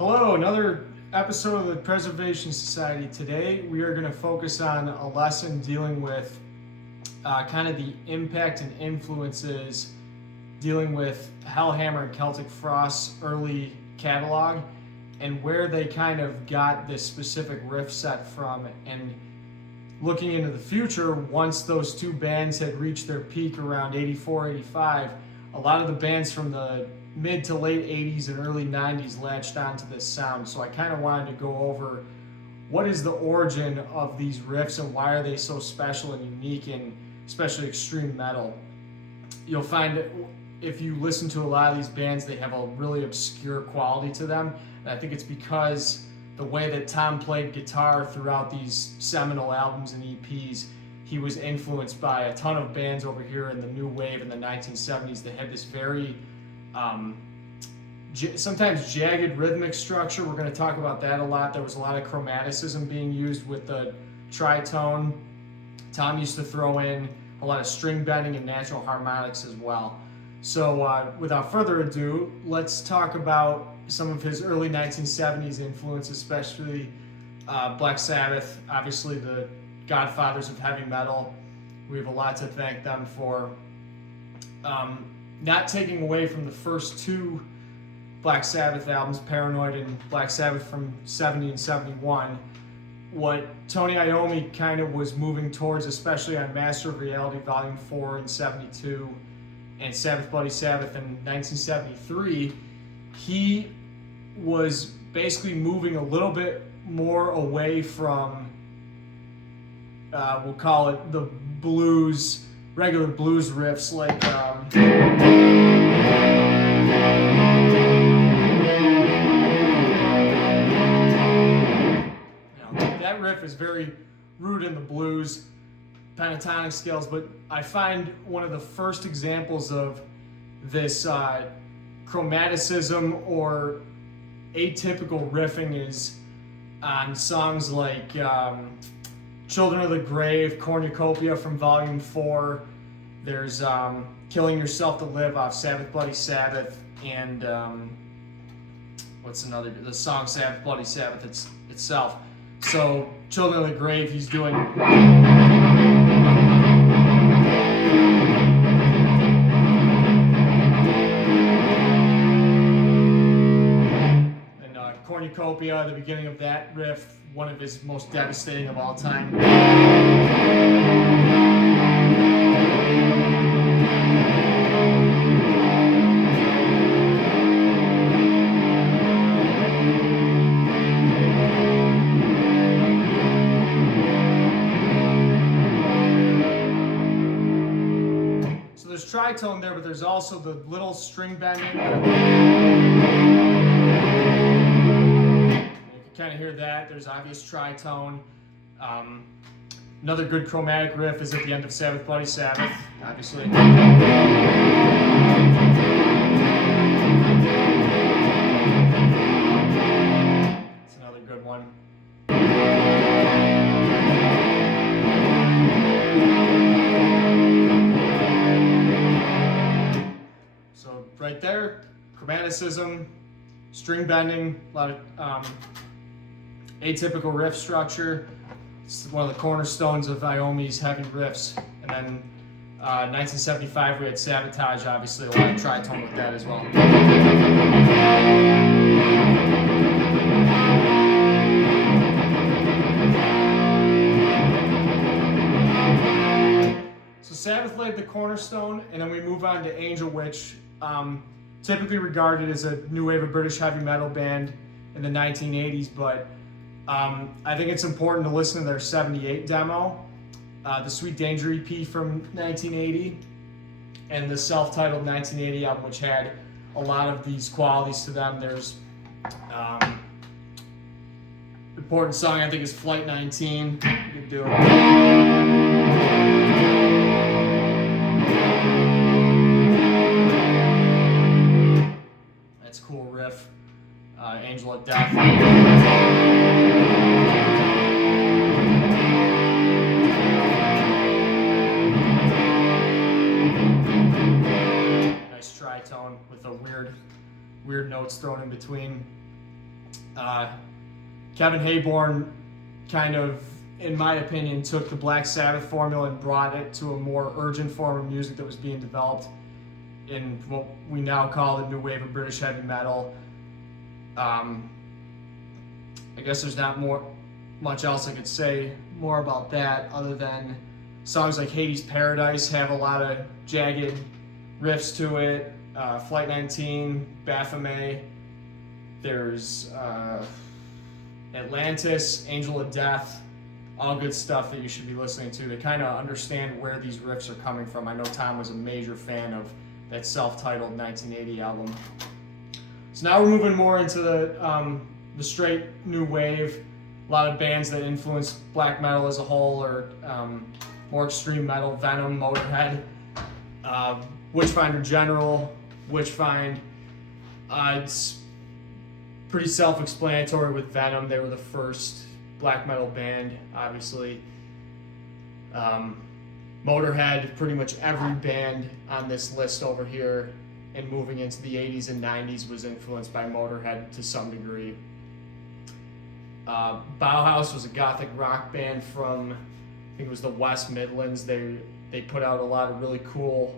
Hello, another episode of the Preservation Society. Today we are going to focus on a lesson dealing with kind of the impact and influences dealing with Hellhammer and Celtic Frost's early catalog and where they kind of got this specific riff set from, and looking into the future, once those two bands had reached their peak around 84, 85, a lot of the bands from the mid to late 80s and early 90s latched onto this sound. So I kind of wanted to go over what is the origin of these riffs and why are they so special and unique in especially extreme metal. You'll find that if you listen to a lot of these bands, they have a really obscure quality to them. And I think it's because the way that Tom played guitar throughout these seminal albums and EPs, he was influenced by a ton of bands over here in the new wave in the 1970s that had this very sometimes jagged rhythmic structure. We're going to talk about that a lot. There was a lot of chromaticism being used with the tritone. Tom used to throw in a lot of string bending and natural harmonics as well. So without further ado, let's talk about some of his early 1970s influence, especially Black Sabbath, obviously the godfathers of heavy metal. We have a lot to thank them for. Not taking away from the first two Black Sabbath albums, Paranoid and Black Sabbath from 70 and 71, what Tony Iommi kind of was moving towards, especially on Master of Reality Volume 4 in 72 and Sabbath Bloody Sabbath in 1973, he was basically moving a little bit more away from, we'll call it the blues, regular blues riffs like that riff is very rooted in the blues, pentatonic scales, but I find one of the first examples of this chromaticism or atypical riffing is on songs like Children of the Grave, Cornucopia from Volume 4. There's Killing Yourself to Live off Sabbath Bloody Sabbath, and what's another? The song Sabbath Bloody Sabbath itself. So Children of the Grave, he's doing. And Cornucopia, the beginning of that riff, one of his most devastating of all time. So there's tritone there, but there's also the little string bending. Kind of hear that. There's obvious tritone. Another good chromatic riff is at the end of Sabbath Bloody Sabbath, obviously. It's another good one. So right there, chromaticism, string bending, a lot of atypical riff structure. It's one of the cornerstones of Iommi's heavy riffs. And then 1975 we had Sabotage, obviously a lot of tritone with that as well. So Sabbath laid the cornerstone, and then we move on to Angel Witch, typically regarded as a new wave of British heavy metal band in the 1980s, but I think it's important to listen to their 78 demo, the Sweet Danger EP from 1980, and the self-titled 1980 album, which had a lot of these qualities to them. There's important song I think is Flight 19. You can do it. That's a cool riff. Angel of Death. Nice tritone with a weird notes thrown in between. Kevin Hayborn kind of, in my opinion, took the Black Sabbath formula and brought it to a more urgent form of music that was being developed in what we now call the new wave of British heavy metal. I guess there's not much else I could say more about that other than songs like Hades Paradise have a lot of jagged riffs to it. Flight 19, Baphomet. There's Atlantis, Angel of Death. All good stuff that you should be listening to kind of understand where these riffs are coming from. I know Tom was a major fan of that self-titled 1980 album. So now we're moving more into the straight new wave. A lot of bands that influence black metal as a whole, or more extreme metal. Venom, Motorhead, Witchfinder General, Witchfind. It's pretty self-explanatory with Venom. They were the first black metal band, obviously. Motorhead, pretty much every band on this list over here and moving into the 80s and 90s was influenced by Motorhead to some degree. Bauhaus was a gothic rock band from, I think it was the West Midlands. They put out a lot of really cool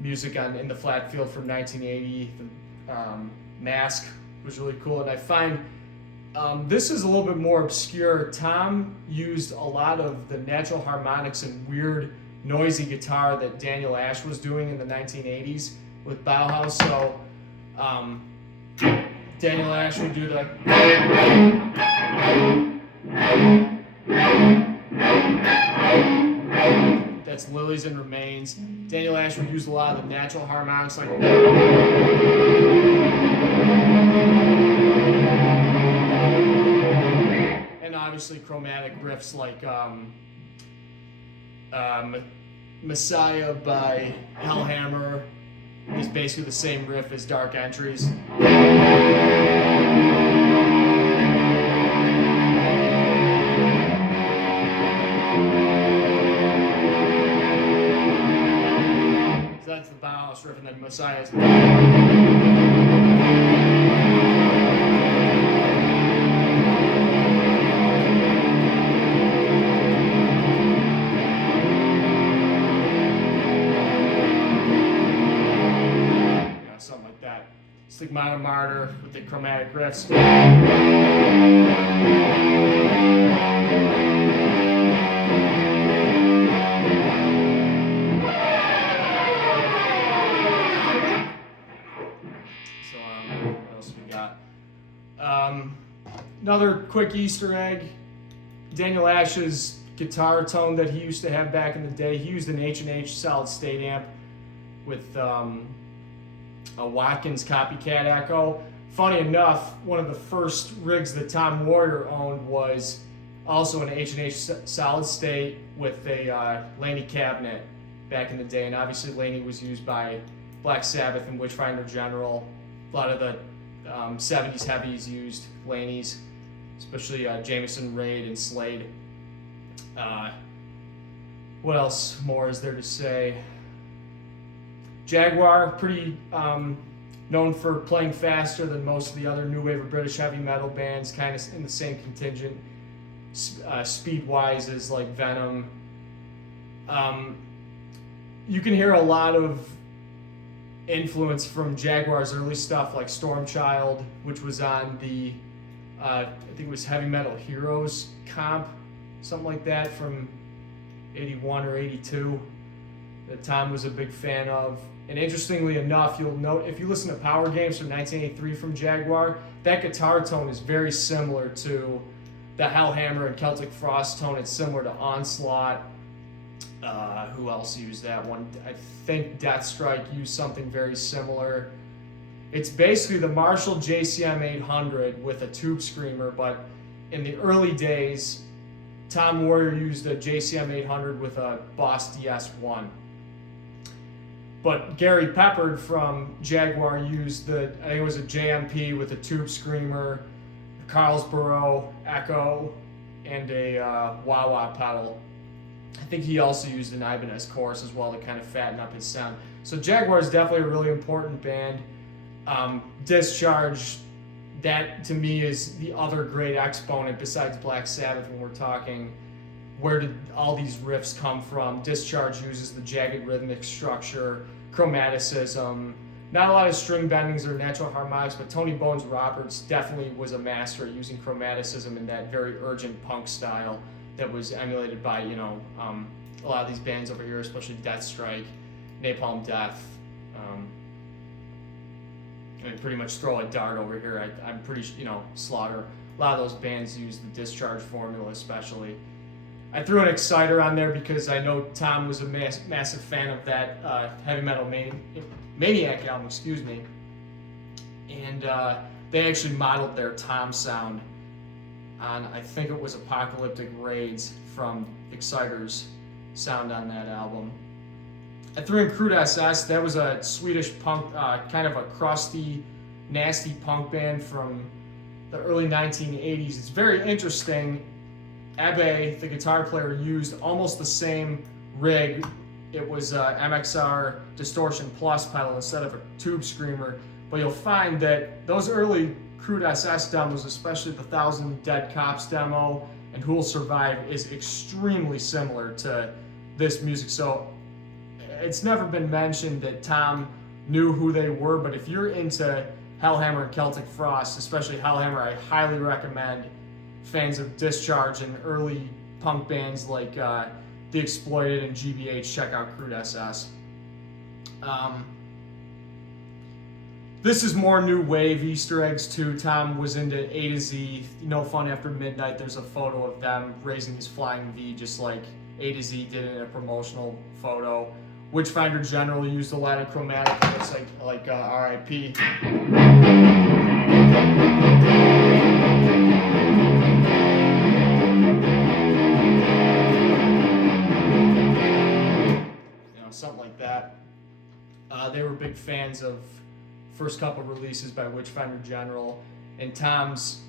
music in the flat field from 1980. The Mask was really cool, and I find this is a little bit more obscure. Tom used a lot of the natural harmonics and weird noisy guitar that Daniel Ash was doing in the 1980s with Bauhaus. So Daniel Ash would do the that's Lilies and Remains. Daniel Ash would use a lot of the natural harmonics like and obviously chromatic riffs like Messiah by Hellhammer is basically the same riff as Dark Entries. So that's the Bauhaus riff, and then Messiah's. Stigmata Martyr with the chromatic riffs. So what else we got? Another quick Easter egg. Daniel Ash's guitar tone that he used to have back in the day, he used an H&H solid state amp with a Watkins copycat echo. Funny enough, one of the first rigs that Tom Warrior owned was also an H&H solid state with a Laney cabinet back in the day, and obviously Laney was used by Black Sabbath and Witchfinder General. A lot of the 70s heavies used Laneys, especially Jameson, Raid, and Slade. What else more is there to say? Jaguar, pretty known for playing faster than most of the other new wave of British heavy metal bands, kind of in the same contingent, speed-wise as like Venom. You can hear a lot of influence from Jaguar's early stuff, like Stormchild, which was on the, I think it was Heavy Metal Heroes comp, something like that, from 81 or 82, that Tom was a big fan of. And interestingly enough, you'll note, if you listen to Power Games from 1983 from Jaguar, that guitar tone is very similar to the Hellhammer and Celtic Frost tone. It's similar to Onslaught. Who else used that one? I think Deathstrike used something very similar. It's basically the Marshall JCM 800 with a tube screamer, but in the early days, Tom Warrior used a JCM 800 with a Boss DS1. But Gary Peppard from Jaguar used I think it was a JMP with a tube screamer, a Carlsboro Echo, and a wah-wah pedal. I think he also used an Ibanez chorus as well to kind of fatten up his sound. So Jaguar is definitely a really important band. Discharge that to me is the other great exponent besides Black Sabbath when we're talking where did all these riffs come from. Discharge uses the jagged rhythmic structure, chromaticism, not a lot of string bendings or natural harmonics, but Tony Bones Roberts definitely was a master at using chromaticism in that very urgent punk style that was emulated by, you know, a lot of these bands over here, especially Death Strike, Napalm Death, and pretty much throw a dart over here. I'm pretty, you know, Slaughter. A lot of those bands use the discharge formula, especially. I threw an Exciter on there because I know Tom was a massive fan of that Heavy Metal Maniac album, excuse me. And they actually modeled their Tom sound on, I think it was Apocalyptic Raids from Exciter's sound on that album. I threw in Crude SS. That was a Swedish punk, kind of a crusty, nasty punk band from the early 1980s. It's very interesting. Ebbe, the guitar player, used almost the same rig. It was a MXR Distortion Plus pedal instead of a tube screamer. But you'll find that those early Crude SS demos, especially the 1,000 Dead Cops demo and Who'll Survive, is extremely similar to this music. So it's never been mentioned that Tom knew who they were, but if you're into Hellhammer and Celtic Frost, especially Hellhammer, I highly recommend fans of Discharge and early punk bands like The Exploited and GBH check out Crude SS. This is more new wave Easter eggs too. Tom was into A to Z, No Fun After Midnight. There's a photo of them raising his flying V just like A to Z did in a promotional photo. Witchfinder generally used a lot of chromatic hits like RIP. You know, something like that. They were big fans of first couple releases by Witchfinder General, and Tom's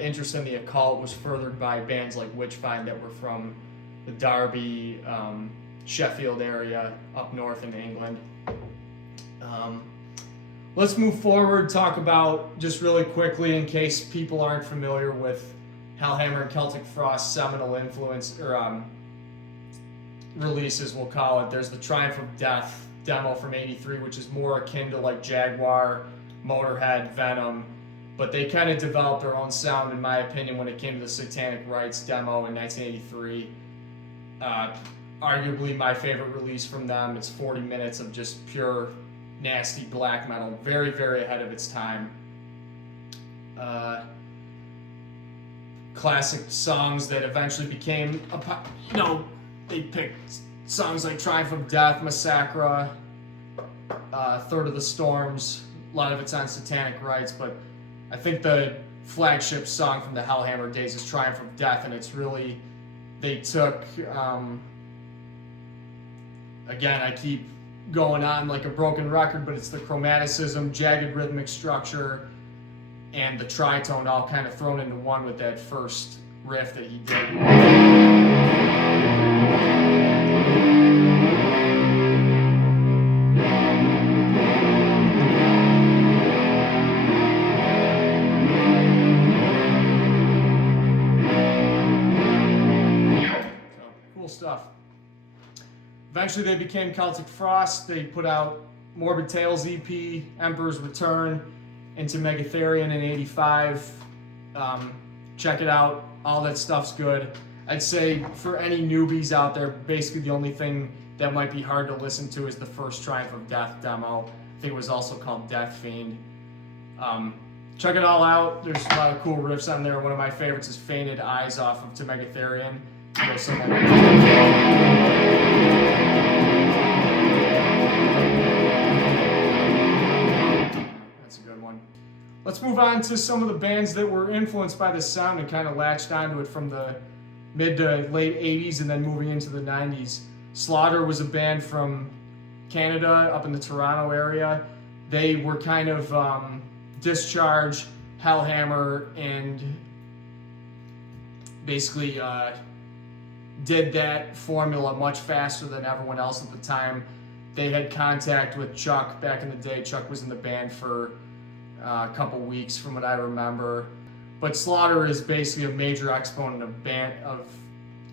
interest in the occult was furthered by bands like Witchfind that were from the Derby, Sheffield area up north in England. Let's move forward, talk about just really quickly in case people aren't familiar with Hellhammer and Celtic Frost seminal influence or releases, we'll call it. There's the Triumph of Death demo from '83, which is more akin to like Jaguar, Motorhead, Venom, but they kind of developed their own sound in my opinion when it came to the Satanic Rites demo in 1983. Arguably my favorite release from them. It's 40 minutes of just pure nasty black metal, very, very ahead of its time. Classic songs that eventually became, they picked songs like Triumph of Death, Massacre, Third of the Storms. A lot of it's on Satanic Rites, but I think the flagship song from the Hellhammer days is Triumph of Death, and it's really, they took, again, I keep going on like a broken record, but it's the chromaticism, jagged rhythmic structure, and the tritone all kind of thrown into one with that first riff that he did. Cool stuff. Eventually they became Celtic Frost. They put out Morbid Tales EP, Emperor's Return, into Megatherion in '85. Check it out. All that stuff's good. I'd say for any newbies out there, basically the only thing that might be hard to listen to is the first Triumph of Death demo. I think it was also called Death Fiend. Check it all out. There's a lot of cool riffs on there. One of my favorites is Fainted Eyes off of To Megatherion. That's a good one. Let's move on to some of the bands that were influenced by this sound and kind of latched onto it from the mid to late 80s and then moving into the 90s. Slaughter was a band from Canada, up in the Toronto area. They were kind of Discharge, Hellhammer, and basically did that formula much faster than everyone else at the time. They had contact with Chuck back in the day. Chuck was in the band for a couple weeks from what I remember. But Slaughter is basically a major exponent of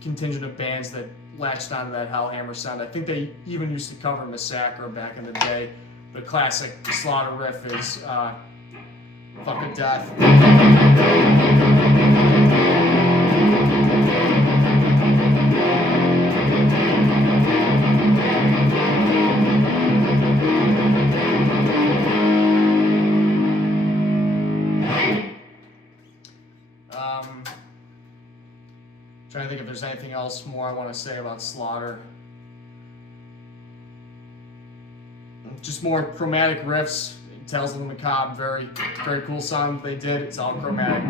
contingent of bands that latched onto that Hellhammer sound. I think they even used to cover Massacre back in the day. The classic Slaughter riff is Fuck of Death. Trying to think if there's anything else more I want to say about Slaughter. Just more chromatic riffs. Tales of the Macabre, very, very cool song they did. It's all chromatic.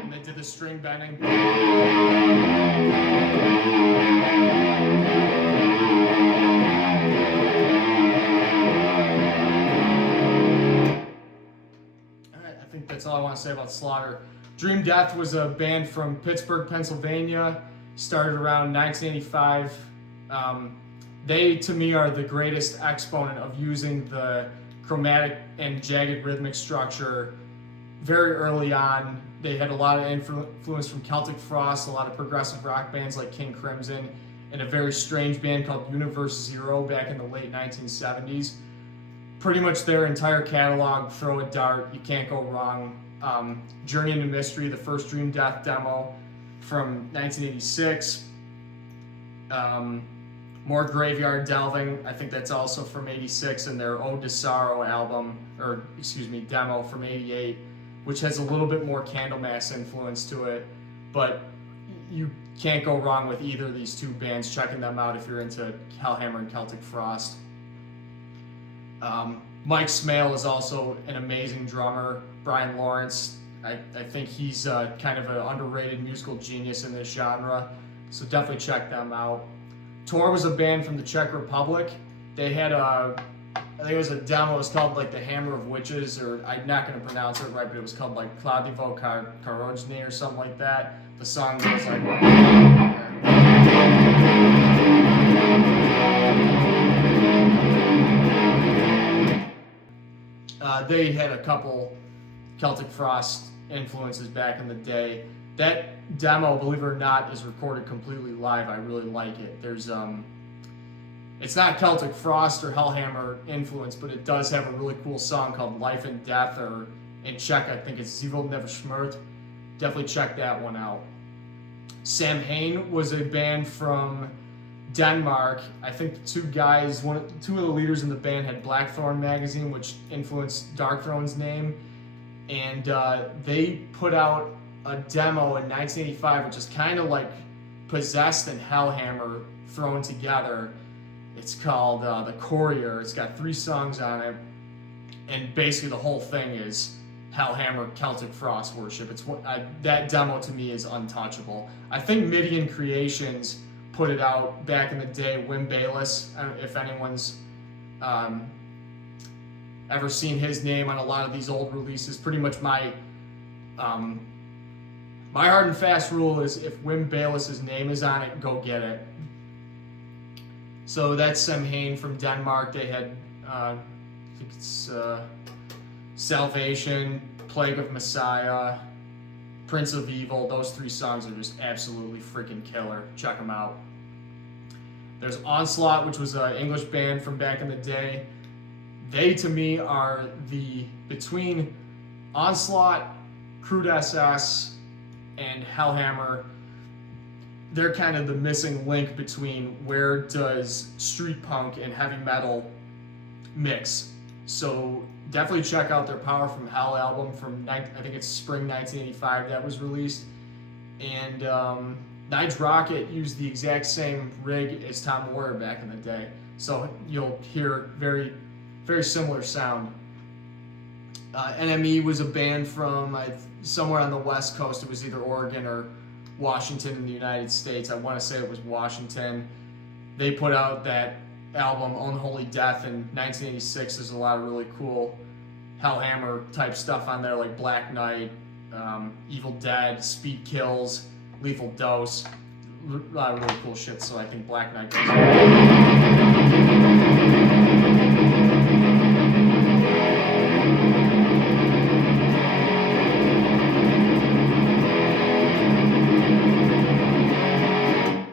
And they did the string bending. That's all I want to say about Slaughter. Dream Death was a band from Pittsburgh, Pennsylvania. Started around 1985. They, to me, are the greatest exponent of using the chromatic and jagged rhythmic structure very early on. They had a lot of influence from Celtic Frost, a lot of progressive rock bands like King Crimson, and a very strange band called Universe Zero back in the late 1970s. Pretty much their entire catalog, throw a dart, you can't go wrong. Journey into Mystery, the first Dream Death demo from 1986. More Graveyard Delving, I think that's also from 86, and their Ode to Sorrow album, or excuse me, demo from 88, which has a little bit more Candlemass influence to it, but you can't go wrong with either of these two bands. Checking them out if you're into Hellhammer and Celtic Frost. Mike Smale is also an amazing drummer. Brian Lawrence, I think he's kind of an underrated musical genius in this genre, so definitely check them out. Tor was a band from the Czech Republic. They had I think it was a demo, it was called like the Hammer of Witches, or I'm not going to pronounce it right, but it was called like Kladivo Karojny or something like that. The song was like... They had a couple Celtic Frost influences back in the day. That demo, believe it or not, is recorded completely live. I really like it. There's it's not Celtic Frost or Hellhammer influence, but it does have a really cool song called Life and Death, or in Czech I think it's Zivil Never Smrt. Definitely check that one out. Samhain was a band from Denmark. I think the two of the leaders in the band had Blackthorn magazine, which influenced Darkthrone name, and they put out a demo in 1985, which is kind of like Possessed and Hellhammer thrown together. It's called The Courier. It's got 3 songs on it, and basically the whole thing is Hellhammer Celtic Frost worship. It's that demo to me is untouchable. I think Midian Creations put it out back in the day. Wim Bayless, if anyone's ever seen his name on a lot of these old releases, pretty much my hard and fast rule is if Wim Bayless's name is on it, go get it. So that's Samhain from Denmark. They had, I think it's Salvation, Plague of Messiah, Prince of Evil. Those 3 songs are just absolutely freaking killer. Check them out. There's Onslaught, which was an English band from back in the day. They, to me, are between Onslaught, Crude SS, and Hellhammer, they're kind of the missing link between where does street punk and heavy metal mix. So definitely check out their Power from Hell album from, I think it's spring 1985 that was released. And Nige Rocket used the exact same rig as Tom Warrior back in the day. So you'll hear very, very similar sound. NME was a band from somewhere on the West Coast. It was either Oregon or Washington in the United States. I want to say it was Washington. They put out that album Unholy Death in 1986. There's a lot of really cool Hellhammer type stuff on there, like Black Knight, Evil Dead, Speed Kills, Lethal Dose. A lot of really cool shit, so I think Black Knight goes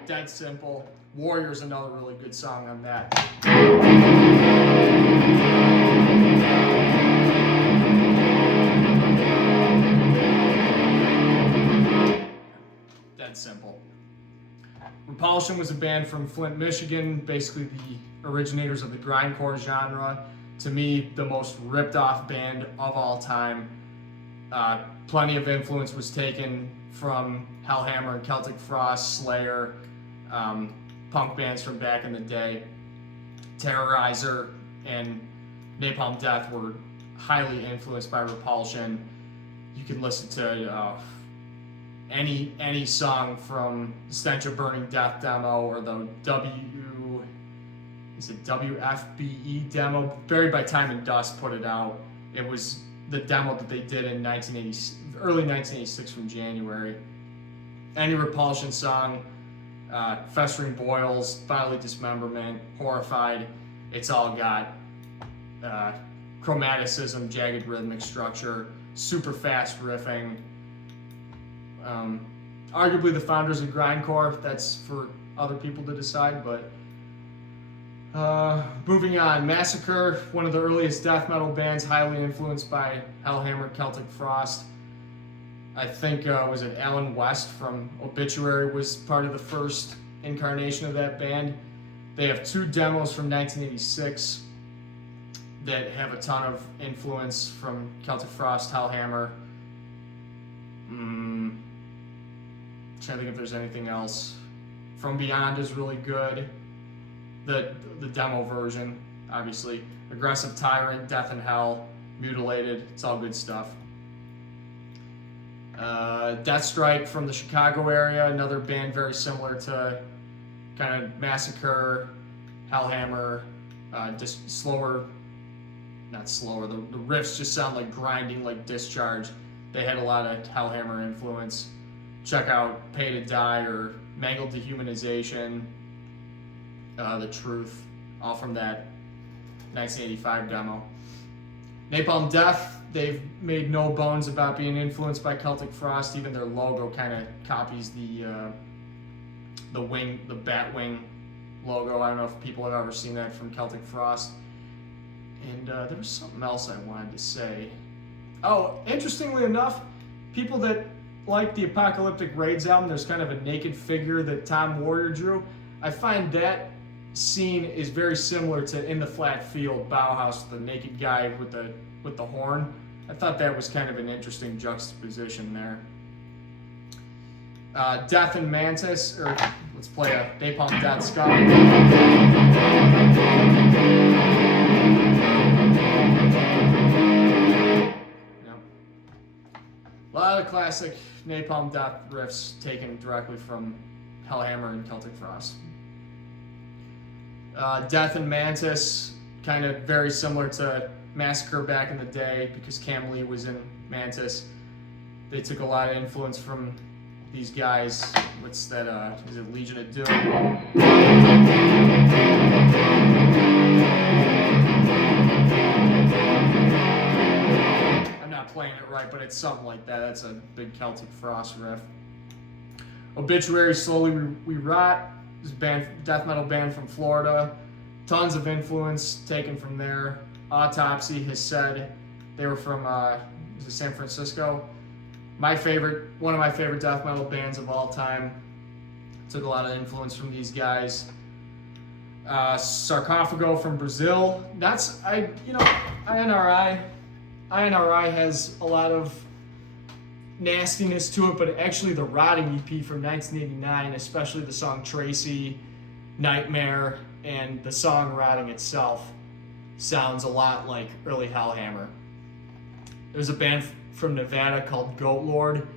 Dead Simple. Warrior's another really good song on that. Dead Simple. Repulsion was a band from Flint, Michigan, basically the originators of the grindcore genre. To me, the most ripped off band of all time. Plenty of influence was taken from Hellhammer and Celtic Frost, Slayer, punk bands from back in the day. Terrorizer and Napalm Death were highly influenced by Repulsion. You can listen to any song from Stench of Burning Death demo or the WFBE demo. Buried by Time and Dust put it out. It was the demo that they did in early 1986 from January. Any Repulsion song, Festering Boils, Bodily Dismemberment, Horrified, it's all got chromaticism, jagged rhythmic structure, super fast riffing. Arguably the founders of grindcore, that's for other people to decide, but moving on. Massacre, one of the earliest death metal bands, highly influenced by Hellhammer, Celtic Frost. I think, was it Alan West from Obituary was part of the first incarnation of that band. They have 2 demos from 1986 that have a ton of influence from Celtic Frost, Hellhammer. Trying to think if there's anything else. From Beyond is really good. The demo version, obviously. Aggressive Tyrant, Death in Hell, Mutilated, it's all good stuff. Deathstrike from the Chicago area, another band very similar to kind of Massacre, Hellhammer, just slower, not slower, the riffs just sound like grinding, like Discharge. They had a lot of Hellhammer influence. Check out Pay to Die or Mangled Dehumanization, The Truth, all from that 1985 demo. Napalm Death, they've made no bones about being influenced by Celtic Frost. Even their logo kind of copies the bat wing logo. I don't know if people have ever seen that from Celtic Frost. And there was something else I wanted to say. Oh, interestingly enough, people that like the Apocalyptic Raids album, there's kind of a naked figure that Tom Warrior drew. I find that scene is very similar to In the Flat Field, Bauhaus, the naked guy with the horn. I thought that was kind of an interesting juxtaposition there. Death and Mantis, or let's play a Napalm Death Scum. A lot of classic Napalm Death riffs taken directly from Hellhammer and Celtic Frost. Death and Mantis, kind of very similar to Massacre back in the day because Cam Lee was in Mantis. They took a lot of influence from these guys. What's that? Is it Legion of Doom? I'm not playing it right, but it's something like that. That's a big Celtic Frost riff. Obituary, Slowly We Rot. This band, death metal band from Florida. Tons of influence taken from there. Autopsy has said they were from San Francisco. One of my favorite death metal bands of all time. Took a lot of influence from these guys. Sarcophago from Brazil. INRI has a lot of nastiness to it, but actually the Rotting EP from 1989, especially the song Tracy, Nightmare, and the song Rotting itself, sounds a lot like early Hellhammer. There's a band from Nevada called Goat Lord.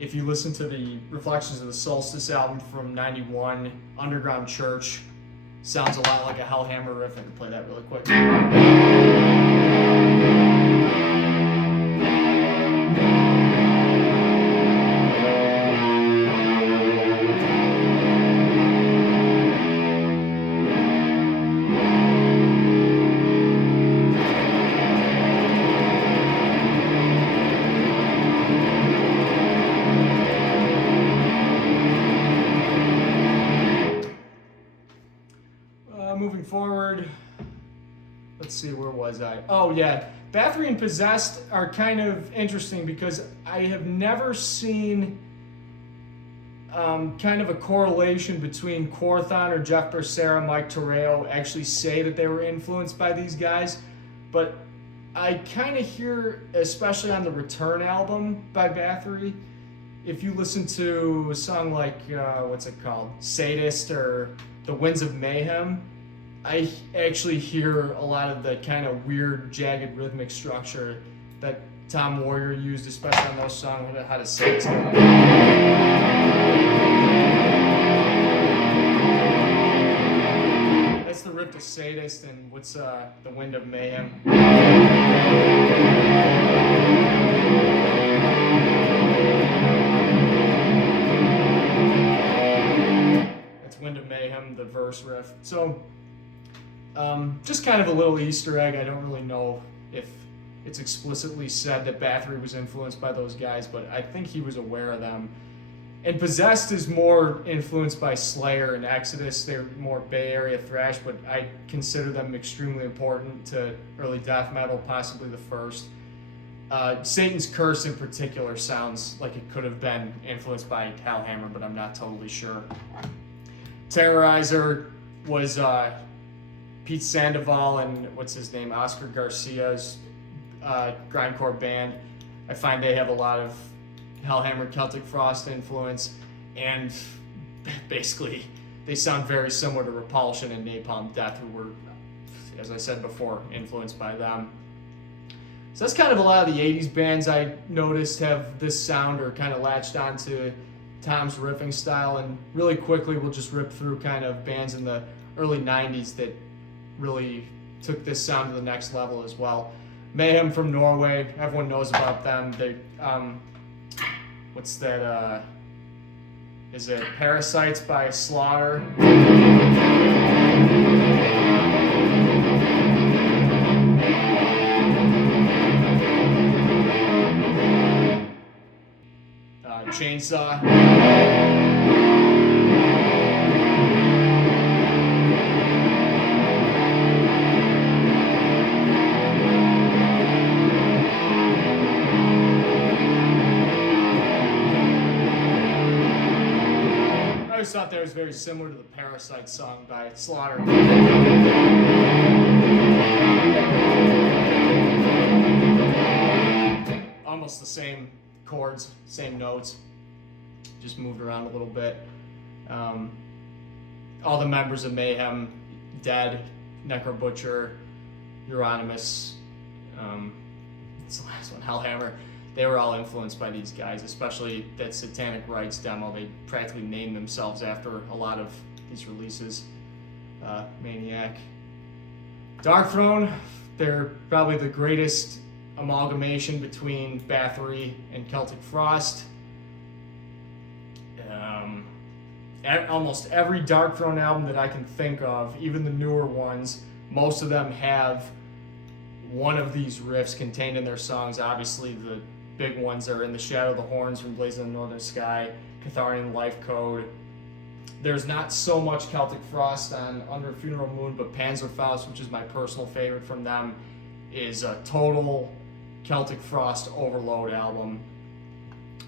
If you listen to the Reflections of the Solstice album from 91, Underground Church, sounds a lot like a Hellhammer riff. I can play that really quick. see, where was I? Oh yeah, Bathory and Possessed are kind of interesting because I have never seen kind of a correlation between Quorthon or Jeff Becerra, Mike Torreo actually say that they were influenced by these guys, but I kind of hear, especially on the Return album by Bathory, if you listen to a song like, what's it called, Sadist or The Winds of Mayhem, I actually hear a lot of the kind of weird, jagged rhythmic structure that Tom Warrior used, especially on those songs. How to say it? That's the riff to Sadist, and what's The Wind of Mayhem? That's Wind of Mayhem, the verse riff. So, just kind of a little Easter egg. I don't really know if it's explicitly said that Bathory was influenced by those guys, but I think he was aware of them. And Possessed is more influenced by Slayer and Exodus. They're more Bay Area thrash, but I consider them extremely important to early death metal, possibly the first. Satan's Curse in particular sounds like it could have been influenced by Hellhammer, but I'm not totally sure. Terrorizer was Pete Sandoval and what's his name, Oscar Garcia's grindcore band. I find they have a lot of Hellhammer, Celtic Frost influence, and basically they sound very similar to Repulsion and Napalm Death, who were, as I said before, influenced by them. So that's kind of a lot of the 80s bands I noticed have this sound or kind of latched onto Tom's riffing style, and really quickly we'll just rip through kind of bands in the early 90s that really took this sound to the next level as well. Mayhem from Norway, everyone knows about them. They, what's that, is it Parasites by Slaughter? Chainsaw. I always thought that was very similar to the Parasite song by Slaughter. Almost the same chords, same notes, just moved around a little bit. All the members of Mayhem, Dead, Necro Butcher, Euronymous, what's the last one, Hellhammer, they were all influenced by these guys, especially that Satanic Rites demo. They practically named themselves after a lot of these releases. Maniac. Darkthrone, they're probably the greatest amalgamation between Bathory and Celtic Frost. Almost every Darkthrone album that I can think of, even the newer ones, most of them have one of these riffs contained in their songs. Obviously, the big ones are In the Shadow of the Horns from Blazing the Northern Sky, Catharian Life Code. There's not so much Celtic Frost on Under Funeral Moon, but Panzerfaust, which is my personal favorite from them, is a total Celtic Frost overload album.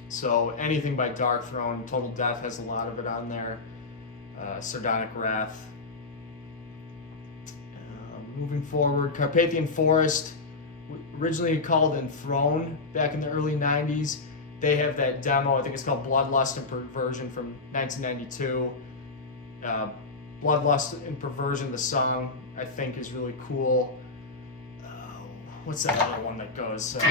So anything by Darkthrone, Total Death has a lot of it on there. Sardonic Wrath. Moving forward, Carpathian Forest, originally called Enthroned back in the early 90s. They have that demo, I think it's called Bloodlust and Perversion from 1992. Bloodlust and Perversion, the song, I think is really cool. What's that other one that goes? It's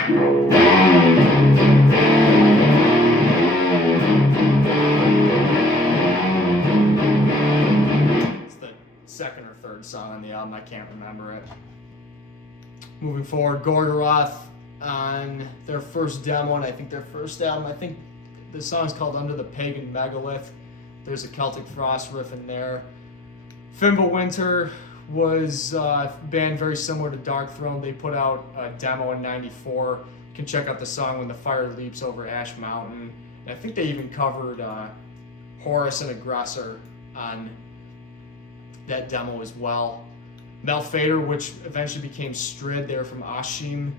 the second or third song on the album, I can't remember it. Moving forward, Gorgoroth on their first demo, and I think their first album, I think the song's called Under the Pagan Megalith. There's a Celtic Frost riff in there. Fimbulwinter was a band very similar to Darkthrone. They put out a demo in '94. You can check out the song When the Fire Leaps Over Ash Mountain. And I think they even covered Horus and Aggressor on that demo as well. Melfader, which eventually became Strid. They were from Askim,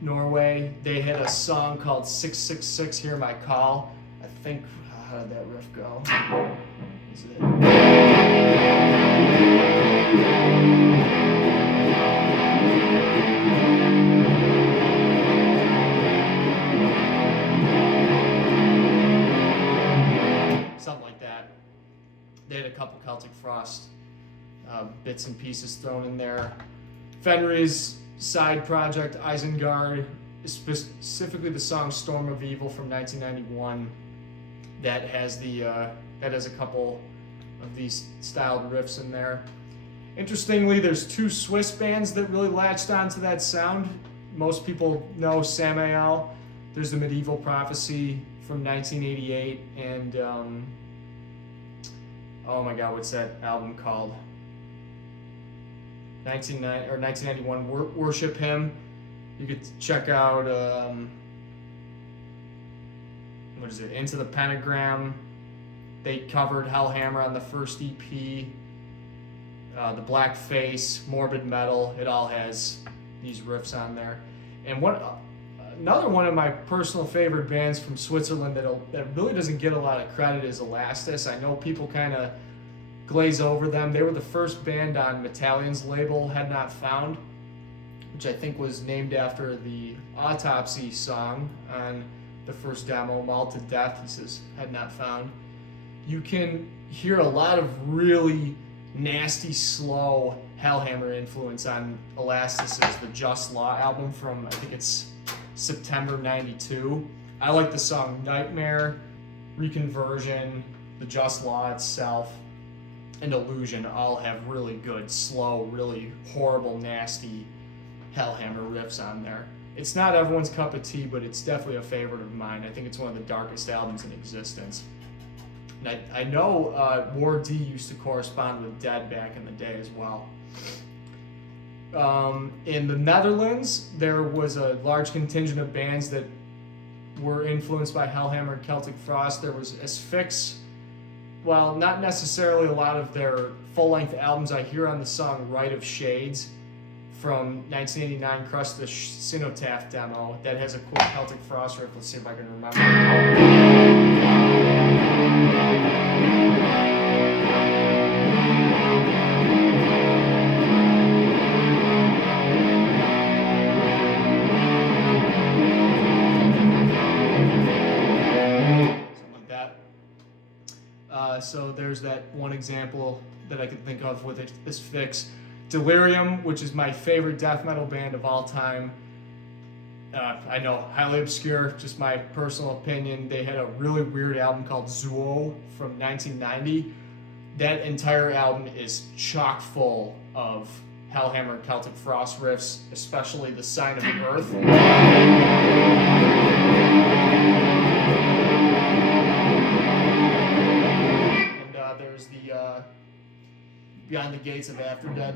Norway. They had a song called 666, Hear My Call. I think, how did that riff go? Is it? Something like that. They had a couple Celtic Frost bits and pieces thrown in there. Fenrir's side project, Isengard, specifically the song Storm of Evil from 1991, that has a couple of these styled riffs in there. Interestingly, there's two Swiss bands that really latched onto that sound. Most people know Samael. There's the Medieval Prophecy from 1988, and oh my God, what's that album called? 1991, Worship Him. You could check out, what is it, Into the Pentagram. They covered Hellhammer on the first EP. The Black Face, Morbid Metal, it all has these riffs on there. And another one of my personal favorite bands from Switzerland that really doesn't get a lot of credit is Elastis. I know people kind of glaze over them. They were the first band on Metallion's label, Had Not Found, which I think was named after the Autopsy song on the first demo, Mauled to Death. He says, Had Not Found. You can hear a lot of really nasty, slow Hellhammer influence on Elastis' The Just Law album from, I think it's September 92. I like the song Nightmare, Reconversion, The Just Law itself, and Illusion all have really good, slow, really horrible, nasty Hellhammer riffs on there. It's not everyone's cup of tea, but it's definitely a favorite of mine. I think it's one of the darkest albums in existence. And I know War D used to correspond with Dead back in the day as well. In the Netherlands, there was a large contingent of bands that were influenced by Hellhammer and Celtic Frost. There was Asphyx. Well, not necessarily a lot of their full-length albums. I hear on the song Rite of Shades from 1989, Crust the Cenotaph demo, that has a cool Celtic Frost riff. Let's see if I can remember. So there's that one example that I could think of with this fix. Delirium, which is my favorite death metal band of all time. I know, highly obscure, just my personal opinion. They had a really weird album called Zuo from 1990. That entire album is chock full of Hellhammer and Celtic Frost riffs, especially the Sign of Earth. There's the Beyond the Gates of After Dead.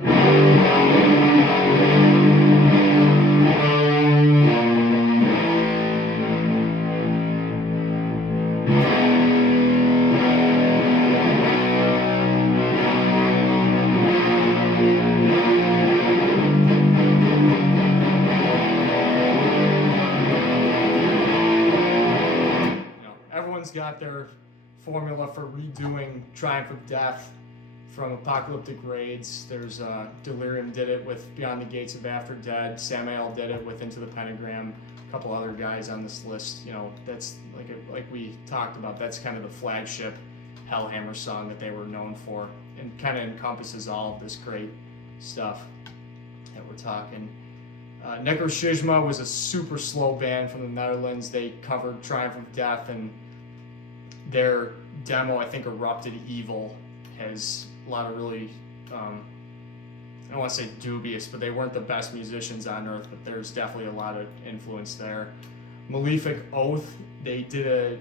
Everyone's got their formula for redoing Triumph of Death from Apocalyptic Raids. There's Delirium did it with Beyond the Gates of After Dead. Samael did it with Into the Pentagram. A couple other guys on this list. You know, that's like we talked about. That's kind of the flagship Hellhammer song that they were known for, and kind of encompasses all of this great stuff that we're talking. Necroschizma was a super slow band from the Netherlands. They covered Triumph of Death, and their demo, I think, Erupted Evil, has a lot of really, I don't want to say dubious, but they weren't the best musicians on earth, but there's definitely a lot of influence there. Malefic Oath, they did a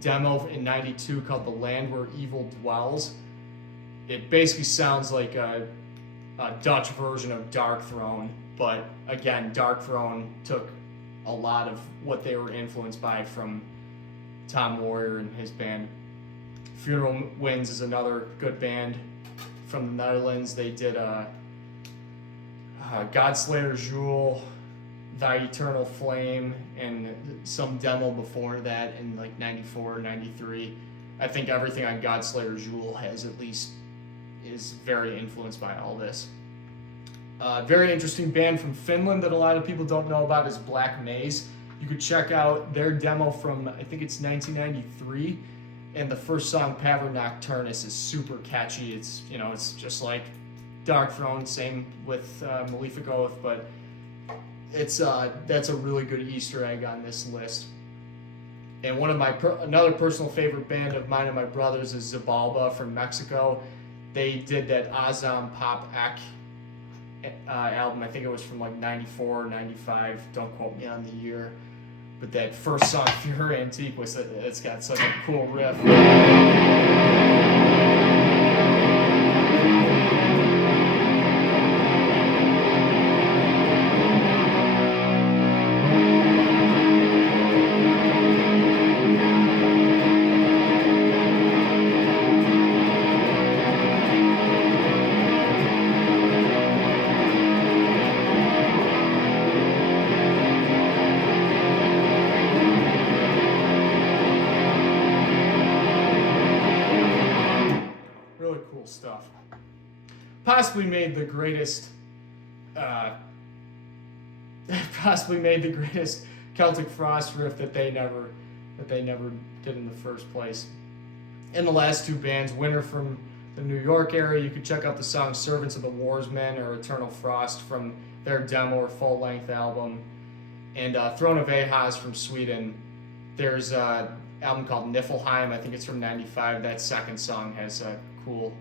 demo in 92 called The Land Where Evil Dwells. It basically sounds like a Dutch version of Dark Throne, but again, Dark Throne took a lot of what they were influenced by from Tom Warrior and his band. Funeral Winds is another good band from the Netherlands. They did Godslayer Jewel, Thy Eternal Flame, and some demo before that in like 94 or 93. I think everything on Godslayer Jewel is very influenced by all this. Very interesting band from Finland that a lot of people don't know about is Black Maze. You could check out their demo from, I think it's 1993, and the first song, Paver Nocturnus, is super catchy. It's just like Dark Throne, same with Malefic Oath, but that's a really good Easter egg on this list. And one of another personal favorite band of mine and my brother's is Zabalba from Mexico. They did that Azam Pop Ek album. I think it was from like 94 or 95. Don't quote me on the year. But that first song, Fure Antique, it's got such a cool riff. Stuff. Possibly made the greatest Celtic Frost riff that they never did in the first place. And the last two bands, Winter from the New York area, you could check out the song Servants of the Warsmen or Eternal Frost from their demo or full-length album. And Throne of Ahaz from Sweden. There's an album called Niflheim, I think it's from 95. That second song has a cool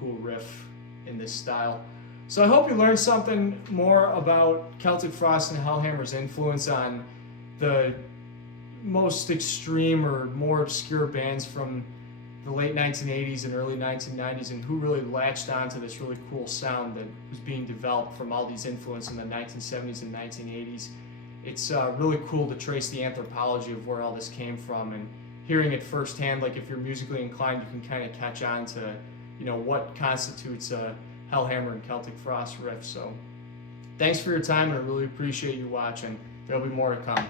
riff in this style. So I hope you learned something more about Celtic Frost and Hellhammer's influence on the most extreme or more obscure bands from the late 1980s and early 1990s, and who really latched onto this really cool sound that was being developed from all these influences in the 1970s and 1980s. It's really cool to trace the anthropology of where all this came from, and hearing it firsthand, like if you're musically inclined, you can kind of catch on to what constitutes a Hellhammer and Celtic Frost riff. So thanks for your time, and I really appreciate you watching. There'll be more to come.